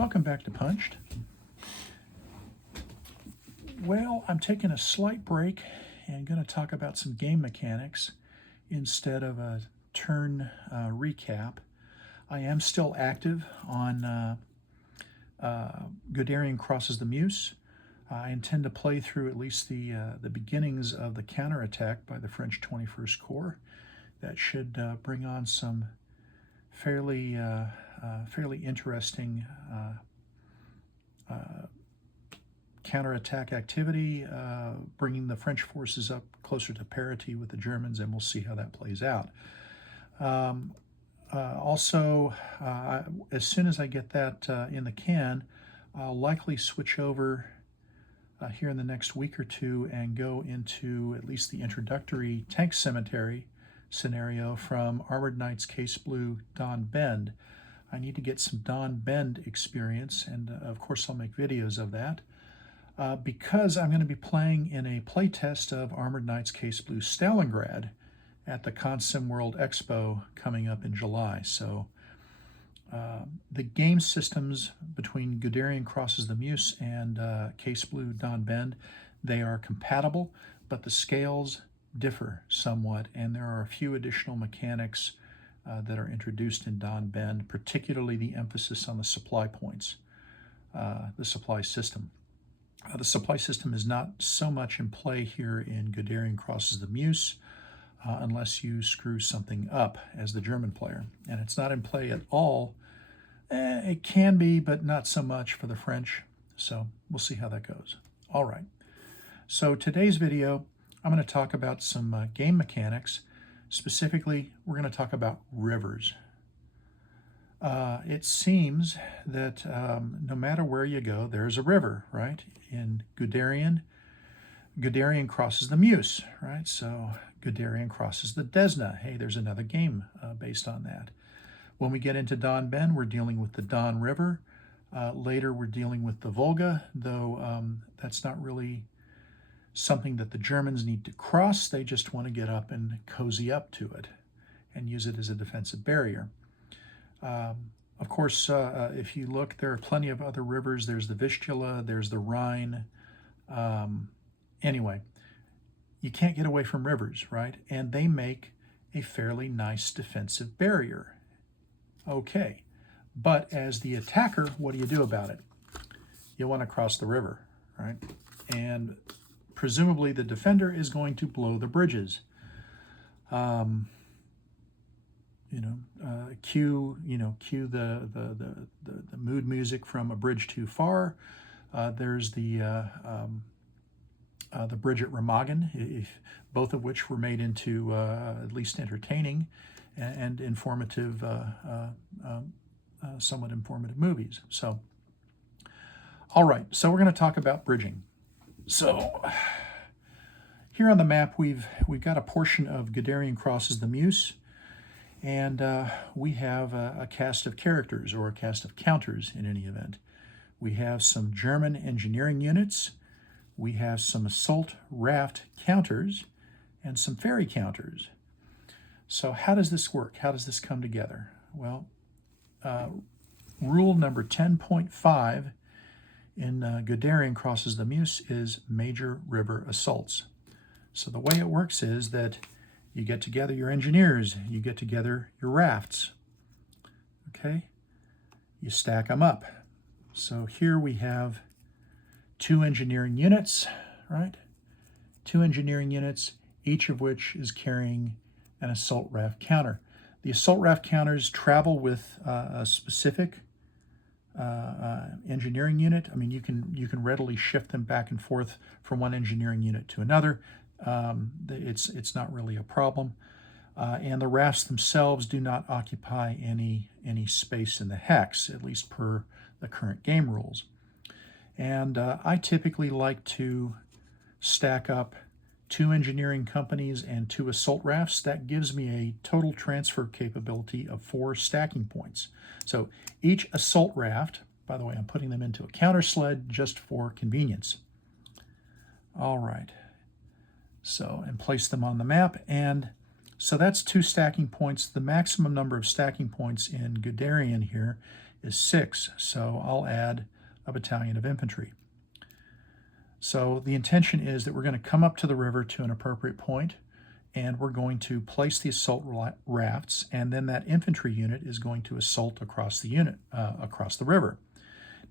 Welcome back to Punched. Well, I'm taking a slight break and going to talk about some game mechanics instead of a turn recap. I am still active on Guderian Crosses the Meuse. I intend to play through at least the beginnings of the counterattack by the French 21st Corps. That should bring on some fairly interesting counterattack activity, bringing the French forces up closer to parity with the Germans, and we'll see how that plays out. Also, as soon as I get that in the can, I'll likely switch over here in the next week or two and go into at least the introductory tank cemetery scenario from Armored Knights Case Blue Don Bend. I need to get some Don Bend experience, and of course I'll make videos of that. Because I'm going to be playing in a playtest of Armored Knights Case Blue Stalingrad at the Consim World Expo coming up in July. So the game systems between Guderian Crosses the Meuse and Case Blue Don Bend, they are compatible, but the scales differ somewhat, and there are a few additional mechanics that are introduced in Don Bend, particularly the emphasis on the supply points, the supply system. The supply system is not so much in play here in Guderian Crosses the Meuse unless you screw something up as the German player. And it's not in play at all. It can be, but not so much for the French. So we'll see how that goes. All right. So today's video, I'm going to talk about some game mechanics. Specifically, we're going to talk about rivers. It seems that no matter where you go, there's a river, right? In Guderian crosses the Meuse, right? So Guderian crosses the Desna. Hey, there's another game based on that. When we get into Don Bend, we're dealing with the Don River. Later, we're dealing with the Volga, though that's not really something that the Germans need to cross. They just want to get up and cozy up to it and use it as a defensive barrier. Of course, if you look, there are plenty of other rivers. There's the Vistula, there's the Rhine. Anyway, you can't get away from rivers, right? And they make a fairly nice defensive barrier. Okay, but as the attacker, what do you do about it? You want to cross the river, right? And presumably the defender is going to blow the bridges. Cue the mood music from A Bridge Too Far. There's the bridge at Remagen, both of which were made into at least entertaining and informative, somewhat informative movies. So, all right, so we're going to talk about bridging. So here on the map, we've got a portion of Guderian Crosses the Meuse, and we have a cast of characters, or a cast of counters in any event. We have some German engineering units, we have some assault raft counters, and some ferry counters. So how does this work? How does this come together? Well, rule number 10.5 in Guderian Crosses the Meuse is major river assaults. So the way it works is that you get together your engineers, you get together your rafts, okay? You stack them up. So here we have 2 engineering units, right? 2 engineering units, each of which is carrying an assault raft counter. The assault raft counters travel with a specific engineering unit. I mean, you can readily shift them back and forth from one engineering unit to another. It's not really a problem. And the rafts themselves do not occupy any space in the hex, at least per the current game rules. And I typically like to stack up 2 engineering companies and 2 assault rafts. That gives me a total transfer capability of 4 stacking points. So each assault raft, by the way, I'm putting them into a counter sled just for convenience. All right. So, and place them on the map. And so that's 2 stacking points. The maximum number of stacking points in Guderian here is 6, so I'll add a battalion of infantry. So the intention is that we're going to come up to the river to an appropriate point, and we're going to place the assault rafts, and then that infantry unit is going to assault across the river.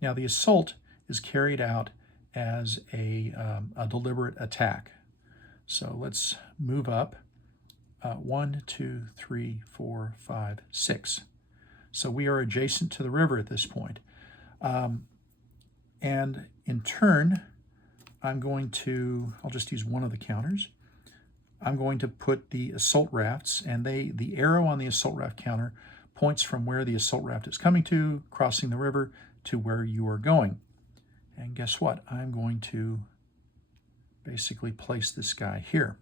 Now the assault is carried out as a deliberate attack. So let's move up 1, 2, 3, 4, 5, 6. So we are adjacent to the river at this point. And in turn, I'll just use one of the counters. I'm going to put the assault rafts, and the arrow on the assault raft counter points from where the assault raft is coming to, crossing the river, to where you are going. And guess what? I'm going to basically place this guy here.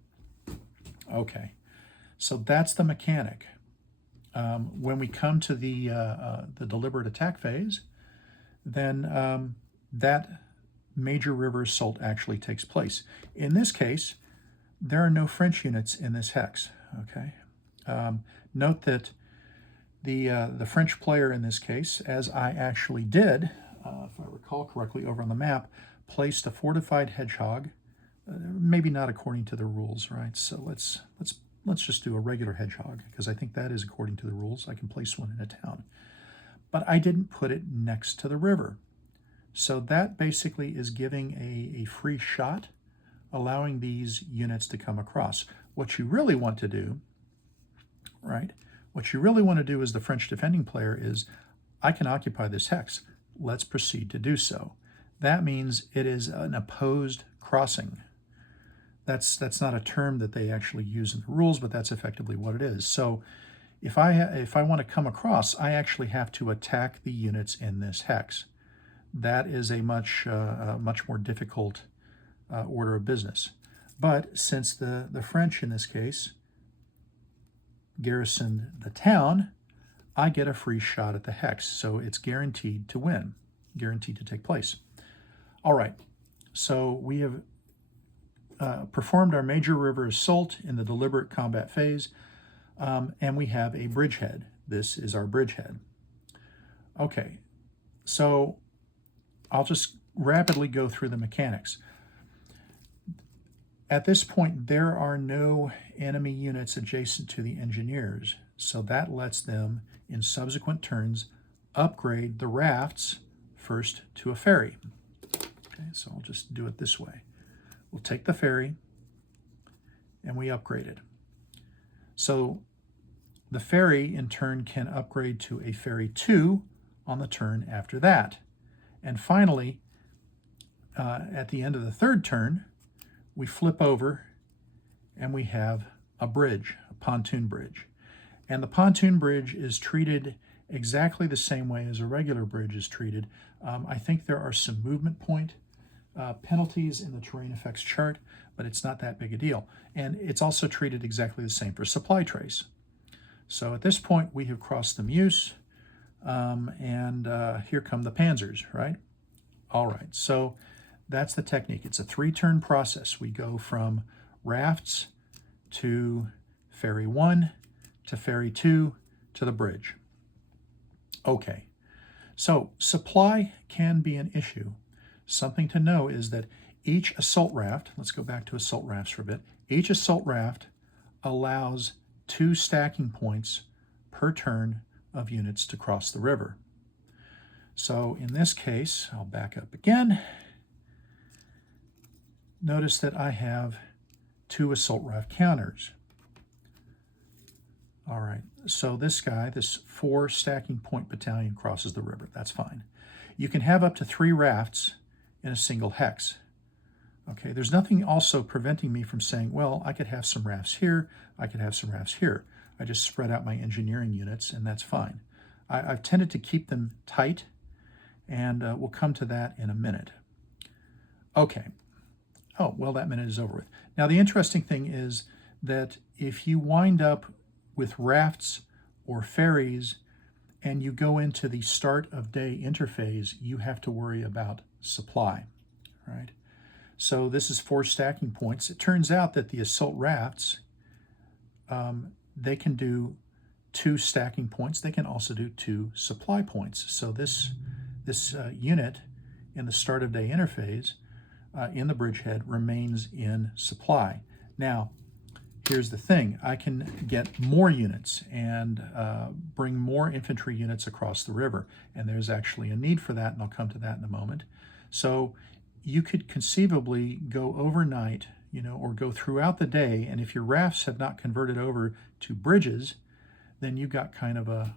Okay, so that's the mechanic. When we come to the deliberate attack phase, then that major river assault actually takes place. In this case, there are no French units in this hex. Okay, note that the French player in this case, as I actually did, if I recall correctly, over on the map, placed a fortified hedgehog. Maybe not according to the rules, right? So let's just do a regular hedgehog, because I think that is according to the rules. I can place one in a town, but I didn't put it next to the river. So that basically is giving a free shot, allowing these units to come across. What you really want to do, right? What you really want to do as the French defending player is, I can occupy this hex. Let's proceed to do so. That means it is an opposed crossing. That's not a term that they actually use in the rules, but that's effectively what it is. So if I want to come across, I actually have to attack the units in this hex. That is a much more difficult order of business. But since the French in this case garrisoned the town, I get a free shot at the hex, so it's guaranteed to win, guaranteed to take place. All right, so we have performed our major river assault in the deliberate combat phase, and we have a bridgehead. This is our bridgehead. Okay, so I'll just rapidly go through the mechanics. At this point, there are no enemy units adjacent to the engineers, so that lets them, in subsequent turns, upgrade the rafts first to a ferry. Okay, so I'll just do it this way. We'll take the ferry, and we upgrade it. So the ferry, in turn, can upgrade to a ferry 2 on the turn after that. And finally, at the end of the third turn, we flip over and we have a bridge, a pontoon bridge. And the pontoon bridge is treated exactly the same way as a regular bridge is treated. I think there are some movement point penalties in the terrain effects chart, but it's not that big a deal. And it's also treated exactly the same for supply trace. So at this point, we have crossed the Meuse, and here come the panzers, right? All right, so that's the technique. It's a 3-turn process. We go from rafts to ferry 1 to ferry 2 to the bridge. Okay, so supply can be an issue. Something to know is that each assault raft, let's go back to assault rafts for a bit, each assault raft allows 2 stacking points per turn of units to cross the river. So in this case, I'll back up again. Notice that I have 2 assault raft counters. All right, so this guy, this 4 stacking point battalion crosses the river. That's fine. You can have up to 3 rafts in a single hex. Okay, there's nothing also preventing me from saying, well, I could have some rafts here, I could have some rafts here. I just spread out my engineering units, and that's fine. I've tended to keep them tight, and we'll come to that in a minute. Okay. Oh, well, that minute is over with. Now, the interesting thing is that if you wind up with rafts or ferries and you go into the start of day interphase, you have to worry about supply, right? So this is 4 stacking points. It turns out that the assault rafts, they can do 2 stacking points. They can also do 2 supply points. So this unit in the start of day interphase in the bridgehead remains in supply. Now, here's the thing. I can get more units and bring more infantry units across the river. And there's actually a need for that, and I'll come to that in a moment. So you could conceivably go overnight, or go throughout the day, and if your rafts have not converted over to bridges, then you've got kind of a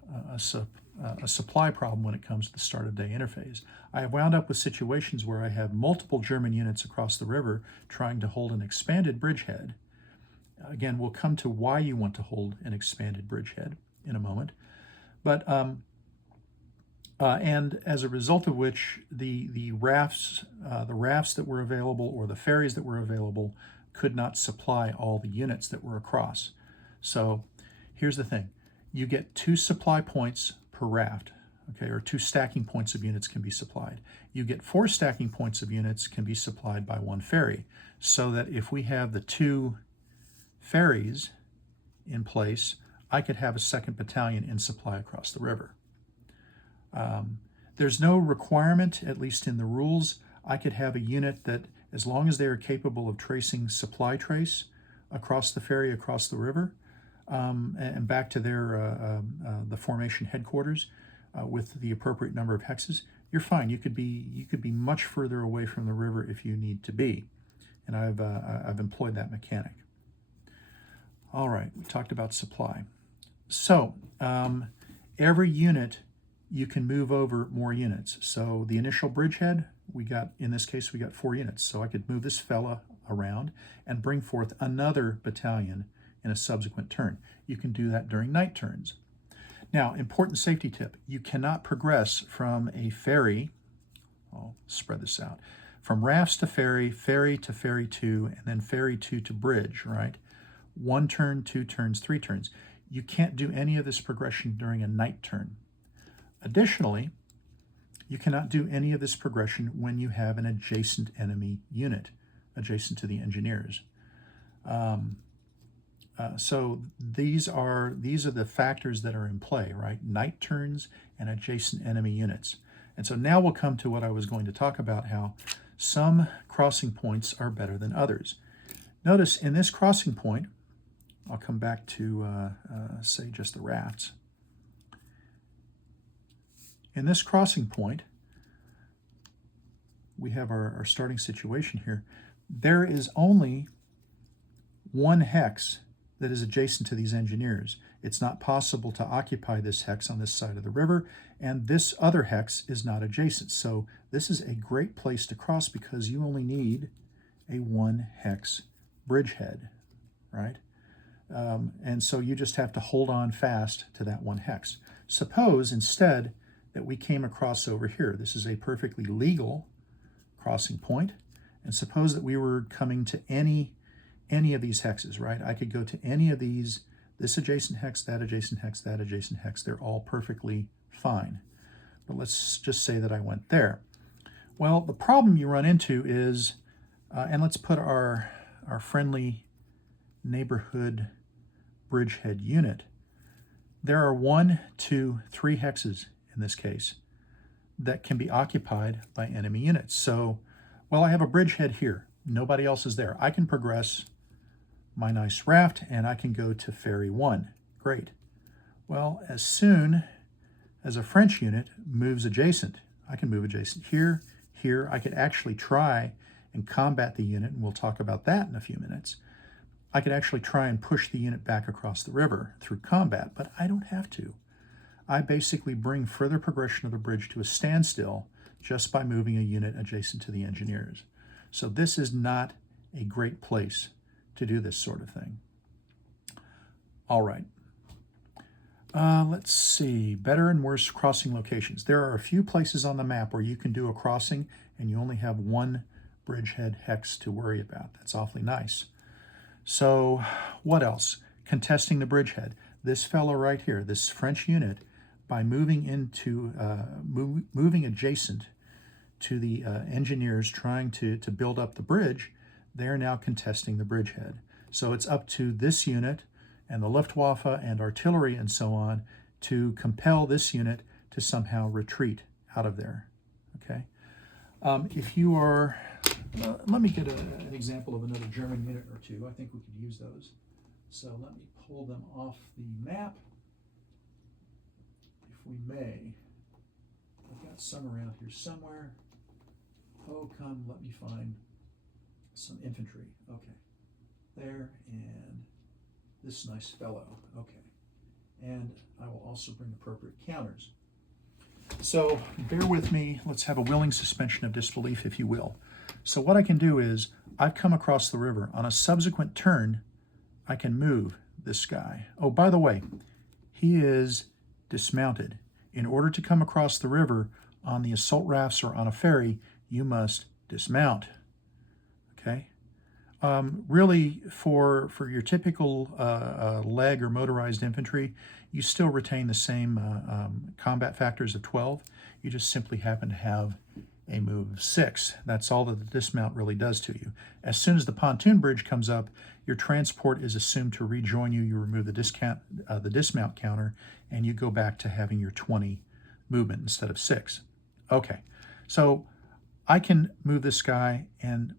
supply problem when it comes to the start of day interphase. I have wound up with situations where I have multiple German units across the river trying to hold an expanded bridgehead. Again, we'll come to why you want to hold an expanded bridgehead in a moment. But and as a result of which, the rafts that were available, or the ferries that were available, could not supply all the units that were across. So here's the thing. You get 2 supply points per raft, okay, or 2 stacking points of units can be supplied. You get 4 stacking points of units can be supplied by 1 ferry, so that if we have the 2 ferries in place, I could have a 2nd battalion in supply across the river. There's no requirement, at least in the rules. I could have a unit that, as long as they are capable of tracing supply trace across the ferry, across the river, and back to their the formation headquarters with the appropriate number of hexes, you're fine. You could be much further away from the river if you need to be, and I've employed that mechanic. All right, we talked about supply. So every unit you can move over more units. So the initial bridgehead, in this case we got 4 units. So I could move this fella around and bring forth another battalion in a subsequent turn. You can do that during night turns. Now, important safety tip, you cannot progress from a ferry, I'll spread this out, from rafts to ferry, ferry to ferry 2, and then ferry 2 to bridge, right? 1 turn, 2 turns, 3 turns. You can't do any of this progression during a night turn. Additionally, you cannot do any of this progression when you have an adjacent enemy unit, adjacent to the engineers. So these are the factors that are in play, right? Night turns and adjacent enemy units. And so now we'll come to what I was going to talk about, how some crossing points are better than others. Notice in this crossing point, I'll come back to, say, just the rafts. In this crossing point, we have our starting situation here. There is only 1 hex that is adjacent to these engineers. It's not possible to occupy this hex on this side of the river, and this other hex is not adjacent. So this is a great place to cross because you only need a 1 hex bridgehead, right? And so you just have to hold on fast to that 1 hex. Suppose instead that we came across over here. This is a perfectly legal crossing point. And suppose that we were coming to any of these hexes, right? I could go to any of these, this adjacent hex, that adjacent hex, that adjacent hex. They're all perfectly fine. But let's just say that I went there. Well, the problem you run into is, and let's put our friendly neighborhood bridgehead unit. There are 1, 2, 3 hexes in this case that can be occupied by enemy units. So, well, I have a bridgehead here. Nobody else is there. I can progress my nice raft and I can go to ferry 1. Great. Well, as soon as a French unit moves adjacent, I can move adjacent here, here. I could actually try and combat the unit, and we'll talk about that in a few minutes. I could actually try and push the unit back across the river through combat, but I don't have to. I basically bring further progression of the bridge to a standstill just by moving a unit adjacent to the engineers. So this is not a great place to do this sort of thing. All right. Let's see, better and worse crossing locations. There are a few places on the map where you can do a crossing and you only have 1 bridgehead hex to worry about. That's awfully nice. So what else? Contesting the bridgehead. This fellow right here, this French unit, by moving into moving adjacent to the engineers trying to build up the bridge, they're now contesting the bridgehead. So it's up to this unit and the Luftwaffe and artillery and so on to compel this unit to somehow retreat out of there. Okay. If you are, let me get an example of another German unit or two. I think we could use those. So let me pull them off the map, if we may. I've got some around here somewhere. Oh, come, let me find some infantry. Okay, there, and this nice fellow. Okay, and I will also bring appropriate counters. So bear with me. Let's have a willing suspension of disbelief, if you will. So what I can do is, I've come across the river. On a subsequent turn, I can move this guy. Oh, by the way, he is dismounted. In order to come across the river on the assault rafts or on a ferry, you must dismount. Okay? Really, for your typical leg or motorized infantry, you still retain the same combat factors of 12. You just simply happen to have a move of 6. That's all that the dismount really does to you. As soon as the pontoon bridge comes up, your transport is assumed to rejoin you. You remove the dismount counter, and you go back to having your 20 movement instead of 6. Okay, so I can move this guy and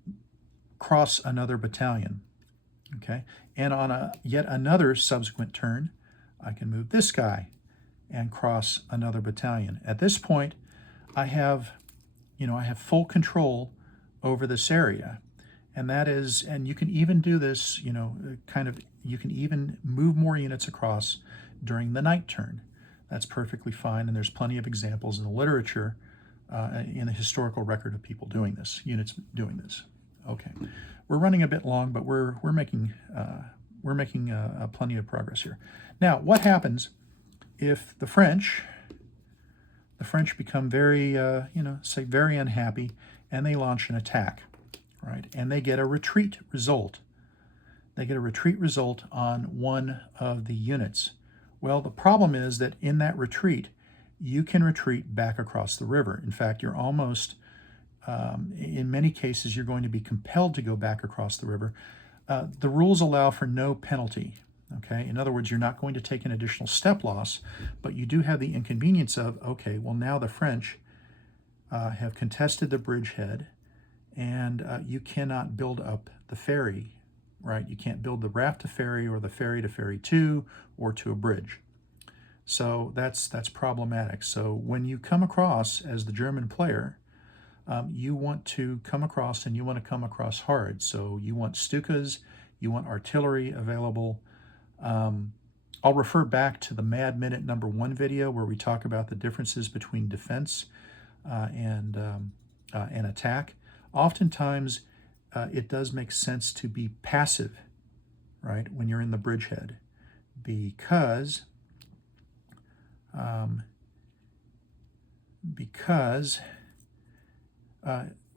cross another battalion. Okay, and on yet another subsequent turn, I can move this guy and cross another battalion. At this point, I have full control over this area. And that is, and you can even do this, you can even move more units across during the night turn. That's perfectly fine, and there's plenty of examples in the literature, in the historical record of people doing this, units doing this. Okay, we're running a bit long, but we're making plenty of progress here. Now, what happens if the French become very, very unhappy, and they launch an attack, right? And they get a retreat result. They get a retreat result on one of the units. Well, the problem is that in that retreat, you can retreat back across the river. In fact, you're almost, in many cases, you're going to be compelled to go back across the river. The rules allow for no penalty. Okay, in other words, you're not going to take an additional step loss, but you do have the inconvenience of, okay, well, now the French have contested the bridgehead, and you cannot build up the ferry, right? You can't build the raft to ferry or the ferry to ferry to or to a bridge. So that's problematic. So when you come across as the German player, you want to come across, and you want to come across hard. So you want Stukas, you want artillery available. I'll refer back to the Mad Minute #1 video where we talk about the differences between defense and attack. Oftentimes, it does make sense to be passive, right, when you're in the bridgehead, because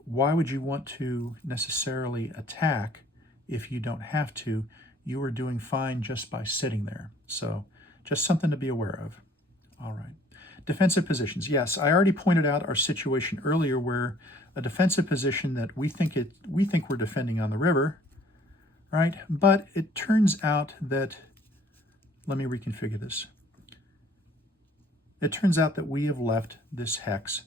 why would you want to necessarily attack if you don't have to? You are doing fine just by sitting there. So just something to be aware of. All right. Defensive positions. Yes, I already pointed out our situation earlier where a defensive position that we think we're defending on the river, right? But it turns out that, let me reconfigure this. It turns out that we have left this hex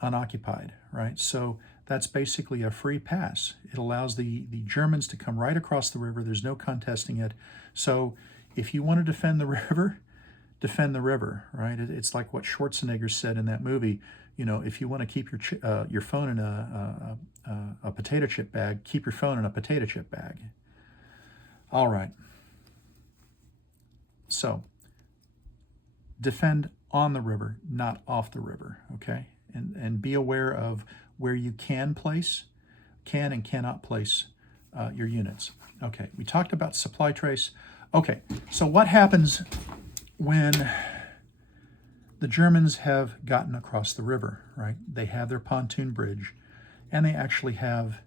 unoccupied, right? So that's basically a free pass. It allows the Germans to come right across the river. There's no contesting it. So if you want to defend the river, defend the river, right? It's like what Schwarzenegger said in that movie. If you want to keep your phone in a potato chip bag, keep your phone in a potato chip bag. All right. So defend on the river, not off the river, okay? And be aware of where you can and cannot place your units. Okay, we talked about supply trace. Okay, so what happens when the Germans have gotten across the river, right? They have their pontoon bridge, and they actually have,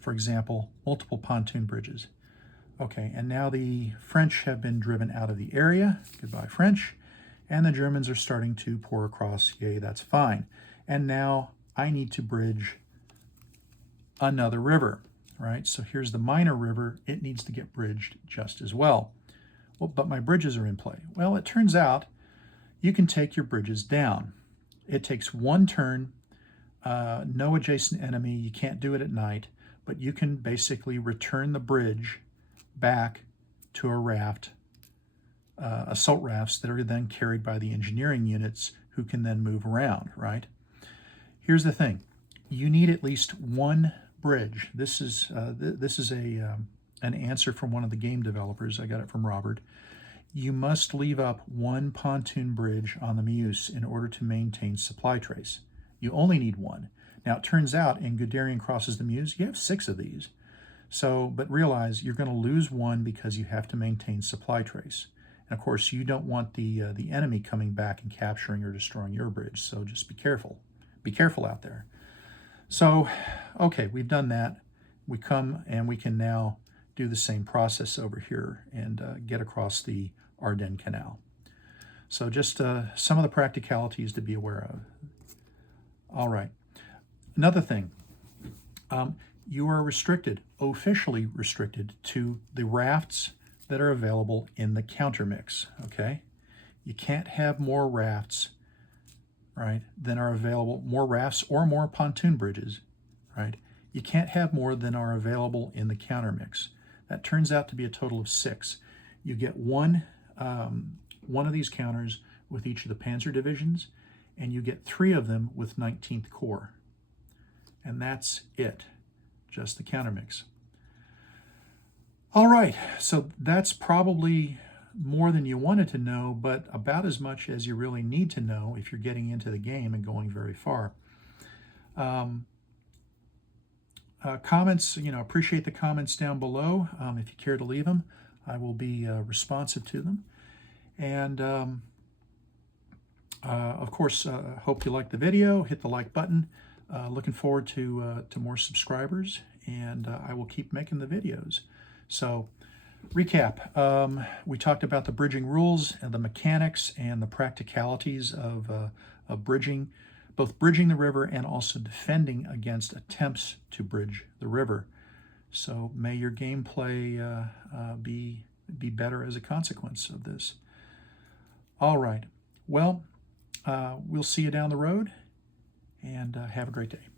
for example, multiple pontoon bridges. Okay, and now the French have been driven out of the area. Goodbye, French. And the Germans are starting to pour across. Yay, that's fine. And now I need to bridge another river, right? So here's the minor river. It needs to get bridged just as well. Well, but my bridges are in play. Well, it turns out you can take your bridges down. It takes one turn, no adjacent enemy. You can't do it at night, but you can basically return the bridge back to a raft, assault rafts that are then carried by the engineering units who can then move around, right? Here's the thing. You need at least one bridge. This is an answer from one of the game developers. I got it from Robert. You must leave up one pontoon bridge on the Meuse in order to maintain supply trace. You only need one. Now, it turns out in Guderian Crosses the Meuse, you have 6 of these. So, but realize you're going to lose one because you have to maintain supply trace. And of course, you don't want the enemy coming back and capturing or destroying your bridge. So just be careful. Be careful out there. So, okay, we've done that. We come and we can now do the same process over here and get across the Ardennes Canal. So just some of the practicalities to be aware of. All right. Another thing, you are restricted, officially restricted, to the rafts that are available in the countermix, okay? You can't have more rafts, right, than are available, more rafts or more pontoon bridges, right? You can't have more than are available in the countermix. That turns out to be a total of 6. You get one of these counters with each of the Panzer divisions, and you get 3 of them with 19th Corps. And that's it, just the countermix. All right, so that's probably more than you wanted to know, but about as much as you really need to know if you're getting into the game and going very far. Comments, appreciate the comments down below. If you care to leave them, I will be responsive to them. And of course, hope you like the video. Hit the like button. Looking forward to more subscribers, and I will keep making the videos. So, recap. We talked about the bridging rules and the mechanics and the practicalities of bridging, both bridging the river and also defending against attempts to bridge the river. So may your gameplay be better as a consequence of this. All right. Well, we'll see you down the road, and have a great day.